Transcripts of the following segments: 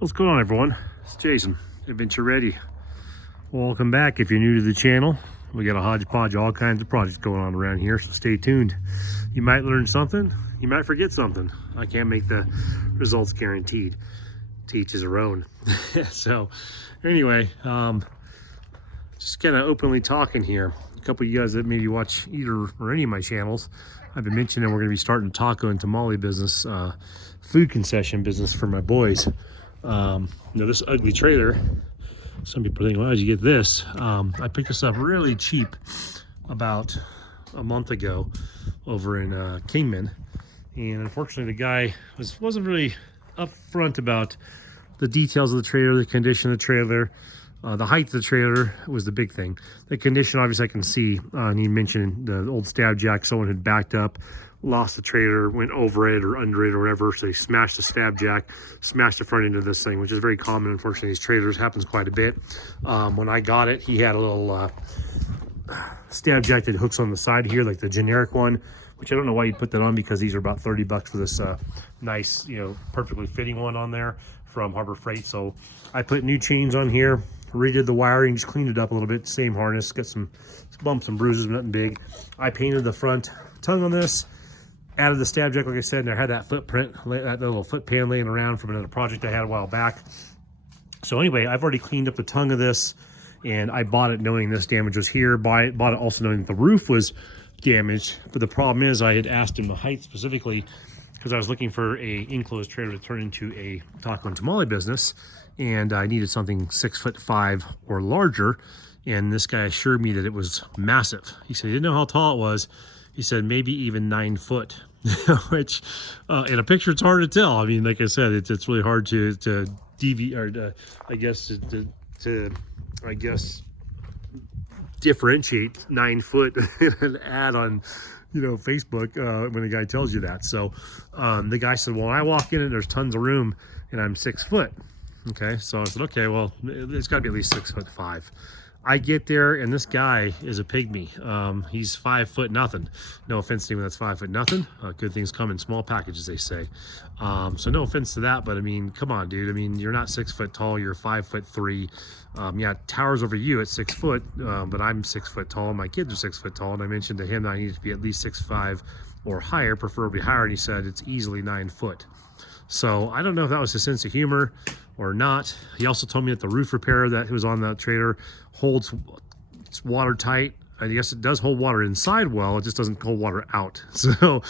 What's going on, everyone? It's Jason, Adventure Ready. Welcome back. If you're new to the channel, we got a hodgepodge of all kinds of projects going on around here, so stay tuned. You might learn something, you might forget something. I can't make the results guaranteed. To each his own. So anyway, just kind of openly talking here. A couple of you guys that maybe watch either or any of my channels, I've been mentioning we're going to be starting taco and tamale business, food concession business for my boys. This ugly trailer, some people think, why did you get this? I picked this up really cheap about a month ago over in Kingman, and unfortunately the guy wasn't really upfront about the details of the trailer, the condition of the trailer. The height of the trailer was the big thing. The condition, obviously, I can see. And he mentioned the old stab jack. Someone had backed up, lost the trailer, went over it or under it or whatever. So he smashed the stab jack, smashed the front end of this thing, which is very common. Unfortunately, these trailers happens quite a bit. When I got it, he had a little stab jack that hooks on the side here, like the generic one, which I don't know why you'd put that on, because these are about 30 bucks for this nice, perfectly fitting one on there from Harbor Freight. So I put new chains on here, redid the wiring, just cleaned it up a little bit. Same harness, got some bumps and bruises, but nothing big. I painted the front tongue on this, added the stab jack, like I said, and I had that footprint, that little foot pan laying around from another project I had a while back. So anyway, I've already cleaned up the tongue of this, and I bought it knowing this damage was here. Bought it also knowing that the roof was damaged. But the problem is, I had asked him the height specifically because I was looking for a enclosed trailer to turn into a taco and tamale business, and I needed something 6'5" or larger. And this guy assured me that it was massive. He said he didn't know how tall it was. He said maybe even 9 foot, which in a picture it's hard to tell. I mean, like I said, it's really hard to deviate, or to differentiate 9 foot and add on Facebook when the guy tells you that. So the guy said, well, when I walk in and there's tons of room and I'm 6 foot. Okay, so I said, okay, well, it's got to be at least 6'5". I get there and this guy is a pygmy. He's 5 foot nothing. No offense to anyone that's 5 foot nothing. Good things come in small packages, they say. So no offense to that, but I mean, come on, dude. I mean, you're not 6 foot tall. You're 5'3". Yeah, towers over you at 6 foot, but I'm 6 foot tall. My kids are 6 foot tall, and I mentioned to him that I needed to be at least 6'5" or higher, preferably higher, and he said it's easily 9 foot. So I don't know if that was his sense of humor or not. He also told me that the roof repair that was on that trailer holds, it's watertight. I guess it does hold water inside well, it just doesn't hold water out. So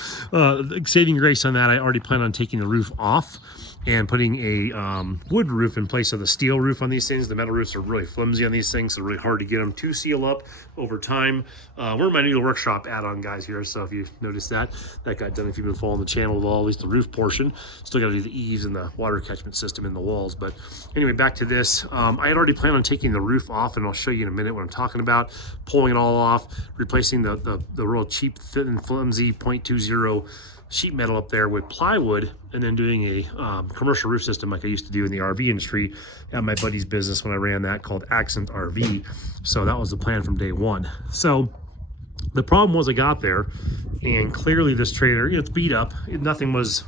saving grace on that, I already plan on taking the roof off and putting a wood roof in place of the steel roof on these things. The metal roofs are really flimsy on these things, so really hard to get them to seal up over time. We're my new workshop add-on guys here, so if you noticed that got done if you've been following the channel at all, at least the roof portion. Still got to do the eaves and the water catchment system in the walls. But anyway, back to this. I had already planned on taking the roof off, and I'll show you in a minute what I'm talking about. Pulling it all off, replacing the real cheap, thin and flimsy 0.20 sheet metal up there with plywood, and then doing a commercial roof system like I used to do in the RV industry at my buddy's business when I ran that, called Accent RV. So that was the plan from day one. So the problem was, I got there and clearly this trailer, it's beat up. Nothing was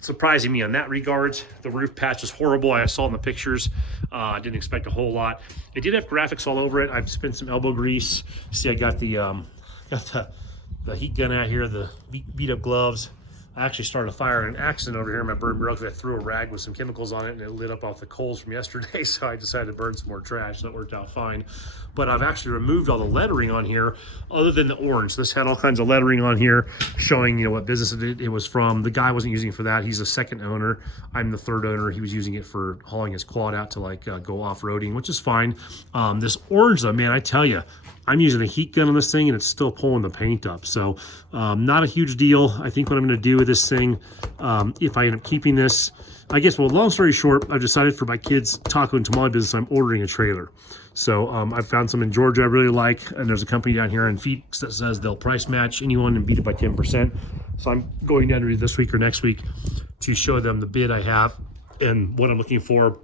surprising me on that regards. The roof patch is horrible. I saw in the pictures. I didn't expect a whole lot. It did have graphics all over it. I've spent some elbow grease. See, I got the heat gun out here, the beat up gloves. I actually started a fire in an accident over here in my burn barrel because I threw a rag with some chemicals on it and it lit up off the coals from yesterday. So I decided to burn some more trash. So that worked out fine. But I've actually removed all the lettering on here other than the orange. This had all kinds of lettering on here showing, what business it was from. The guy wasn't using it for that. He's the second owner. I'm the third owner. He was using it for hauling his quad out to go off-roading, which is fine. This orange though, man, I tell you, I'm using a heat gun on this thing and it's still pulling the paint up. So not a huge deal. I think what I'm going to do with this thing, if I end up keeping this, I guess, well, long story short, I've decided for my kids' taco and tamale business, I'm ordering a trailer. So I found some in Georgia I really like, and there's a company down here in Phoenix that says they'll price match anyone and beat it by 10%. So I'm going down to this week or next week to show them the bid I have and what I'm looking for.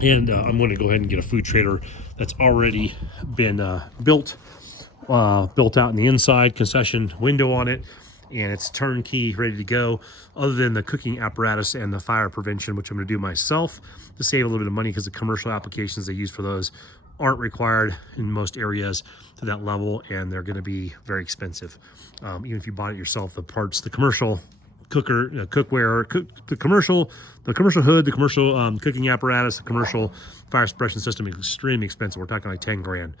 And I'm going to go ahead and get a food trailer that's already been built out in the inside, concession window on it, and it's turnkey, ready to go, other than the cooking apparatus and the fire prevention, which I'm going to do myself to save a little bit of money, because the commercial applications they use for those aren't required in most areas to that level, and they're going to be very expensive. Even if you bought it yourself, the parts, the commercial cooker, cookware, the commercial hood, the commercial cooking apparatus, the commercial fire suppression system is extremely expensive. We're talking like 10 grand.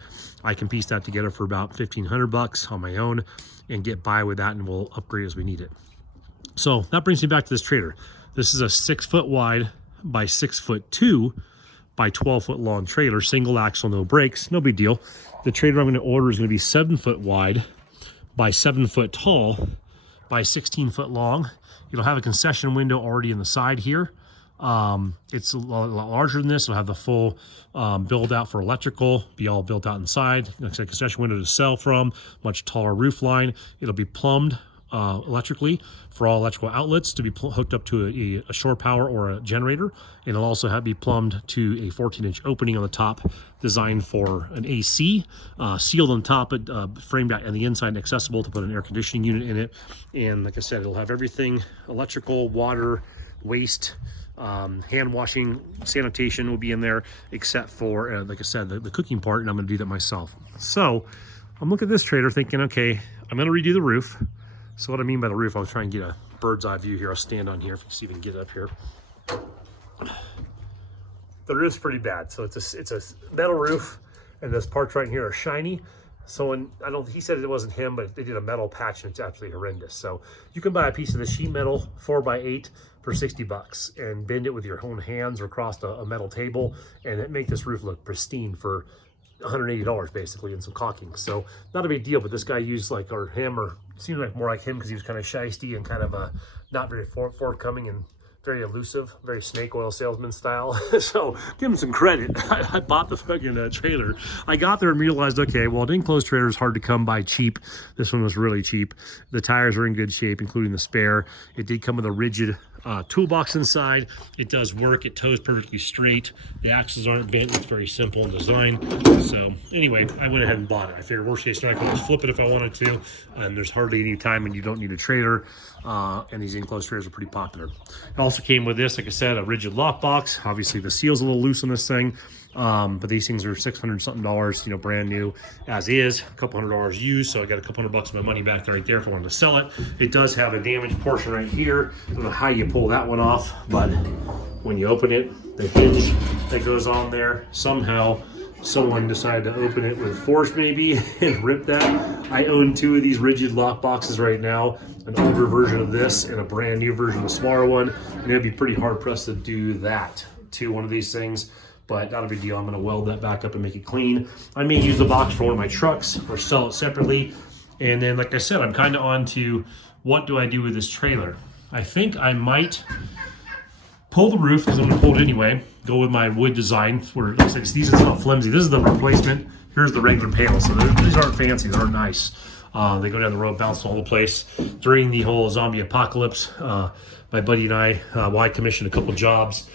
I can piece that together for about 1,500 bucks on my own and get by with that, and we'll upgrade as we need it. So that brings me back to this trailer. This is a 6 foot wide by 6'2" by 12 foot long trailer, single axle, no brakes, no big deal. The trailer I'm going to order is going to be 7 foot wide by 7 foot tall by 16 foot long. It'll have a concession window already in the side here. It's a lot larger than this. It'll have the full build out for electrical, be all built out inside. It's a concession window to sell from, much taller roof line. It'll be plumbed electrically for all electrical outlets to be hooked up to a shore power or a generator. And it'll also be plumbed to a 14-inch opening on the top, designed for an AC, sealed on top, but framed out on the inside and accessible to put an air conditioning unit in it. And like I said, it'll have everything: electrical, water, waste, hand washing, sanitation will be in there, except for, like I said, the cooking part, and I'm going to do that myself. So I'm looking at this trailer thinking, okay, I'm going to redo the roof. So what I mean by the roof, I'll try and get a bird's eye view here. I'll stand on here if you can see if we can get up here. The roof's pretty bad. So it's a metal roof, and those parts right here are shiny. So he said it wasn't him, but they did a metal patch, and it's absolutely horrendous. So you can buy a piece of the sheet metal 4x8 for 60 bucks and bend it with your own hands or across a metal table, and it make this roof look pristine for $180 basically, and some caulking. So not a big deal, but this guy used it seemed like more like him, because he was kind of shisty and kind of not very forthcoming and very elusive, very snake oil salesman style. So give him some credit. I bought the fucking trailer. I got there and realized, okay, well, an enclosed trailer is hard to come by cheap. This one was really cheap. The tires are in good shape, including the spare. It did come with a rigid toolbox inside. It does work. It tows perfectly straight. The axles aren't bent. It's very simple in design. So anyway, I went ahead and bought it. I figured worst case scenario, I could always flip it if I wanted to. And there's hardly any time when you don't need a trailer. And these enclosed trailers are pretty popular. It also came with this, like I said, a rigid lock box. Obviously the seal's a little loose on this thing. But these things are $600 something, brand new as is, a couple $100 used. So I got a couple $100 of my money back right there if I wanted to sell it. It does have a damaged portion right here. I don't know how you pull that one off, but when you open it, the hinge that goes on there, somehow someone decided to open it with force maybe and rip that. I own 2 of these rigid lock boxes right now, an older version of this and a brand new version, a smaller one. And it'd be pretty hard pressed to do that to one of these things. But not a big deal. I'm going to weld that back up and make it clean. I may use the box for one of my trucks or sell it separately. And then, like I said, I'm kind of on to what do I do with this trailer. I think I might pull the roof, because I'm going to pull it anyway. Go with my wood design. Where it looks like these are not flimsy. This is the replacement. Here's the regular panels. So these aren't fancy. They're nice. They go down the road, bounce all over the place. During the whole zombie apocalypse, my buddy and I commissioned a couple jobs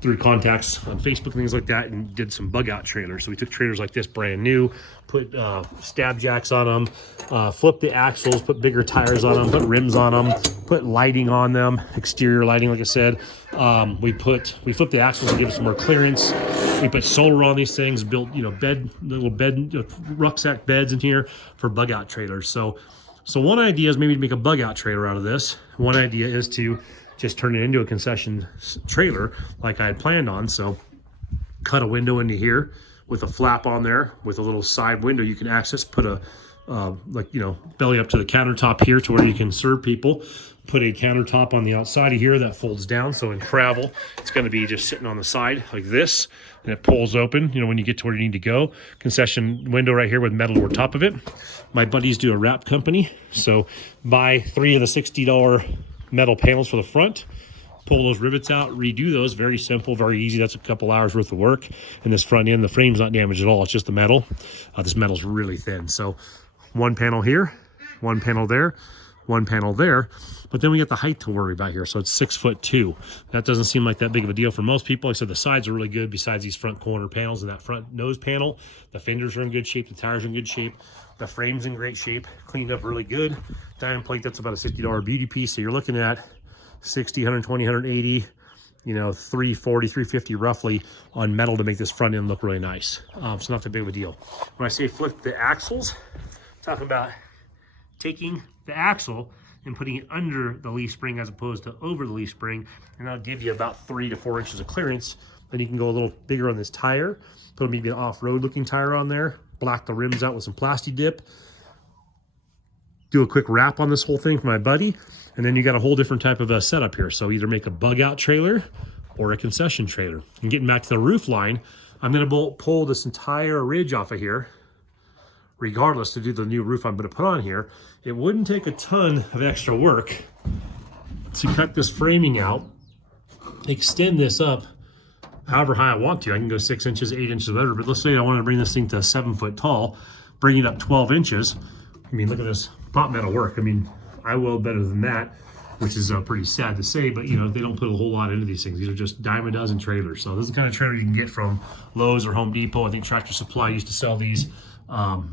through contacts on Facebook and things like that, and did some bug out trailers. So we took trailers like this, brand new, put stab jacks on them, flipped the axles, put bigger tires on them, put rims on them, put lighting on them, exterior lighting, like I said. We flipped the axles to give us some more clearance. We put solar on these things, built little rucksack beds in here for bug out trailers. So one idea is maybe to make a bug out trailer out of this. One idea is to just turn it into a concession trailer like I had planned on. So cut a window into here with a flap on there with a little side window you can access, put a belly up to the countertop here to where you can serve people. Put a countertop on the outside of here that folds down, so in travel it's going to be just sitting on the side like this, and it pulls open when you get to where you need to go. Concession window right here with metal over top of it. My buddies do a wrap company, so buy 3 of the $60 metal panels for the front, pull those rivets out, redo those. Very simple, very easy. That's a couple hours worth of work. And this front end, the frame's not damaged at all. It's just the metal. This metal's really thin. So one panel here, one panel there, one panel there. But then we got the height to worry about here. So it's 6'2". That doesn't seem like that big of a deal for most people. Like I said, the sides are really good besides these front corner panels and that front nose panel. The fenders are in good shape. The tires are in good shape. The frame's in great shape. Cleaned up really good. Diamond plate, that's about a $60 beauty piece. So you're looking at 60, 120, 180, you know, 340, 350 roughly on metal to make this front end look really nice. So not that big of a deal. When I say flip the axles, talking about taking the axle and putting it under the leaf spring as opposed to over the leaf spring, and that'll give you about 3 to 4 inches of clearance. Then you can go a little bigger on this tire, put maybe an off-road looking tire on there, black the rims out with some plasti dip, do a quick wrap on this whole thing for my buddy, and then you got a whole different type of a setup here. So either make a bug out trailer or a concession trailer. And getting back to the roof line, I'm gonna pull this entire ridge off of here, regardless, to do the new roof I'm gonna put on here. It wouldn't take a ton of extra work to cut this framing out, extend this up however high I want to. I can go 6 inches, 8 inches, whatever, but let's say I wanted to bring this thing to 7 foot tall, bring it up 12 inches. I mean, look at this pot metal work. I mean, I will better than that, which is pretty sad to say, but you know, they don't put a whole lot into these things. These are just dime a dozen trailers. So this is the kind of trailer you can get from Lowe's or Home Depot. I think Tractor Supply used to sell these.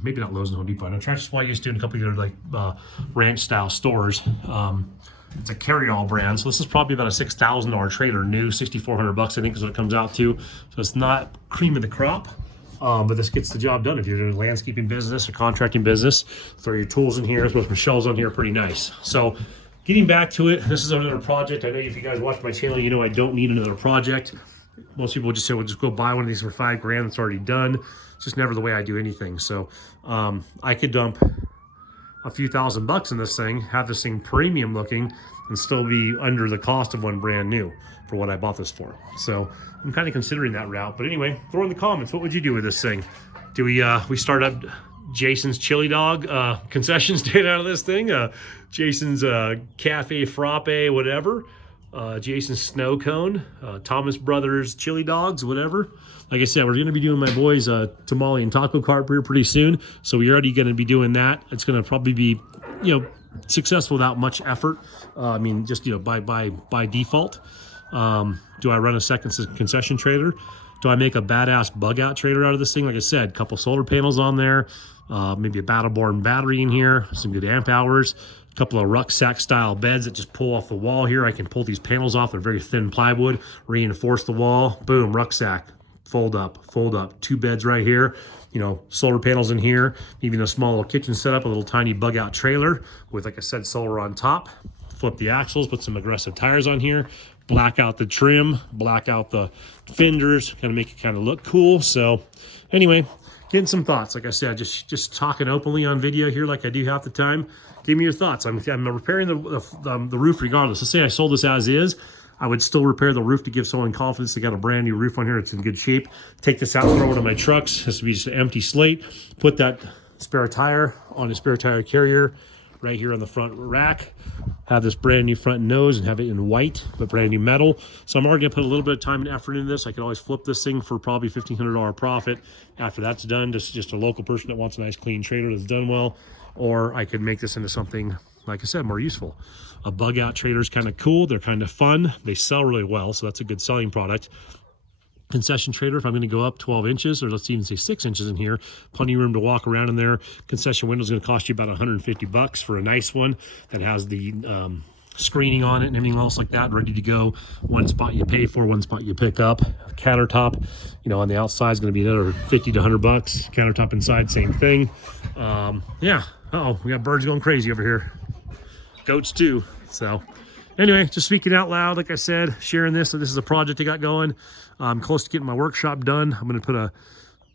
Maybe not Lowe's and Home Depot. I know Tractor Supply used to in a couple of other like ranch style stores. It's a carry-all brand, so this is probably about a $6,000 trailer, new, $6,400 I think is what it comes out to. So it's not cream of the crop, but this gets the job done. If you're doing a landscaping business or contracting business, throw your tools in here, throw some shelves on here, pretty nice. So getting back to it, this is another project. I know if you guys watch my channel, you know I don't need another project. Most people would just say, well, just go buy one of these for $5,000, it's already done. It's just never the way I do anything. So I could dump a few $1,000s in this thing, have this thing premium looking, and still be under the cost of one brand new for what I bought this for. So I'm kind of considering that route. But anyway, throw in the comments, what would you do with this thing? Do we start up Jason's Chili Dog concession stand out of this thing? Jason's Cafe Frappe, whatever. Jason's Snow Cone, Thomas Brothers Chili Dogs, whatever. Like I said, we're going to be doing my boys' tamale and taco cart here pretty soon. So we're already going to be doing that. It's going to probably be, you know, successful without much effort. I mean, just, you know, by default. Do I run a second concession trailer? Do I make a badass bug out trailer out of this thing? Like I said, a couple solar panels on there, maybe a Battleborn battery in here, some good amp hours, a couple of rucksack style beds that just pull off the wall here. I can pull these panels off. They're very thin plywood, reinforce the wall, boom, rucksack, fold up, 2 beds right here, you know, solar panels in here, even a small little kitchen setup, a little tiny bug out trailer with, like I said, solar on top. Flip the axles, put some aggressive tires on here, black out the trim, black out the fenders, kind of make it kind of look cool. So anyway, getting some thoughts. Like I said, just talking openly on video here like I do half the time. Give me your thoughts. I'm repairing the roof regardless. Let's say I sold this as is. I would still repair the roof to give someone confidence they got a brand new roof on here. It's in good shape. Take this out, throw one of my trucks. This would be just an empty slate. Put that spare tire on a spare tire carrier right here on the front rack. Have this brand new front nose and have it in white, but brand new metal. So I'm already gonna put a little bit of time and effort into this. I could always flip this thing for probably $1,500 profit. After that's done, just a local person that wants a nice clean trailer that's done well. Or I could make this into something, like I said, more useful. A bug out trailer is kind of cool. They're kind of fun. They sell really well, so that's a good selling product. Concession trailer, if I'm going to go up 12 inches, or let's even say 6 inches in here, plenty of room to walk around in there. Concession window is going to cost you about $150 for a nice one that has the screening on it and everything else like that, ready to go. One spot you pay for, one spot you pick up. Countertop, you know, on the outside is going to be another $50 to $100. Countertop inside, same thing. Yeah. Uh-oh, we got birds going crazy over here. Goats too. So anyway, just speaking out loud, like I said, sharing this. So this is a project I got going. I'm close to getting my workshop done. I'm going to put a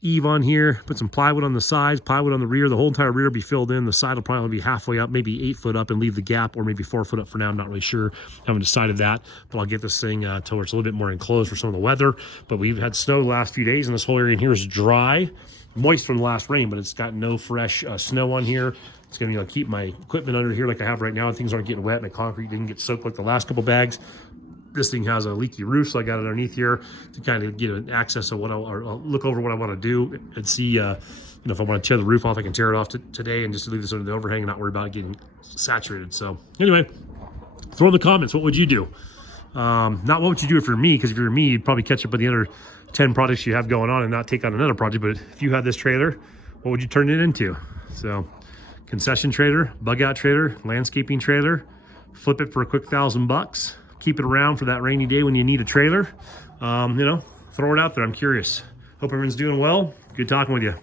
eave on here, put some plywood on the sides, plywood on the rear. The whole entire rear will be filled in. The side will probably be halfway up, maybe 8 foot up, and leave the gap, or maybe 4 foot up for now. I'm not really sure. Haven't decided that, but I'll get this thing to where it's a little bit more enclosed for some of the weather. But we've had snow the last few days, and this whole area in here is dry, moist from the last rain, but it's got no fresh snow on here. It's going to keep my equipment under here like I have right now, and things aren't getting wet, and the concrete didn't get soaked like the last couple bags. This thing has a leaky roof, so I got it underneath here to kind of get an access of what I'll look over what I want to do and see, you know, if I want to tear the roof off, I can tear it off today and just leave this under the overhang and not worry about it getting saturated. So anyway, throw in the comments, what would you do? Not what would you do for me, because if you're me, you'd probably catch up with the other 10 projects you have going on and not take on another project. But if you had this trailer, what would you turn it into? So concession trailer, bug out trailer, landscaping trailer, flip it for a quick $1,000. Keep it around for that rainy day when you need a trailer. You know, throw it out there. I'm curious. Hope everyone's doing well. Good talking with you.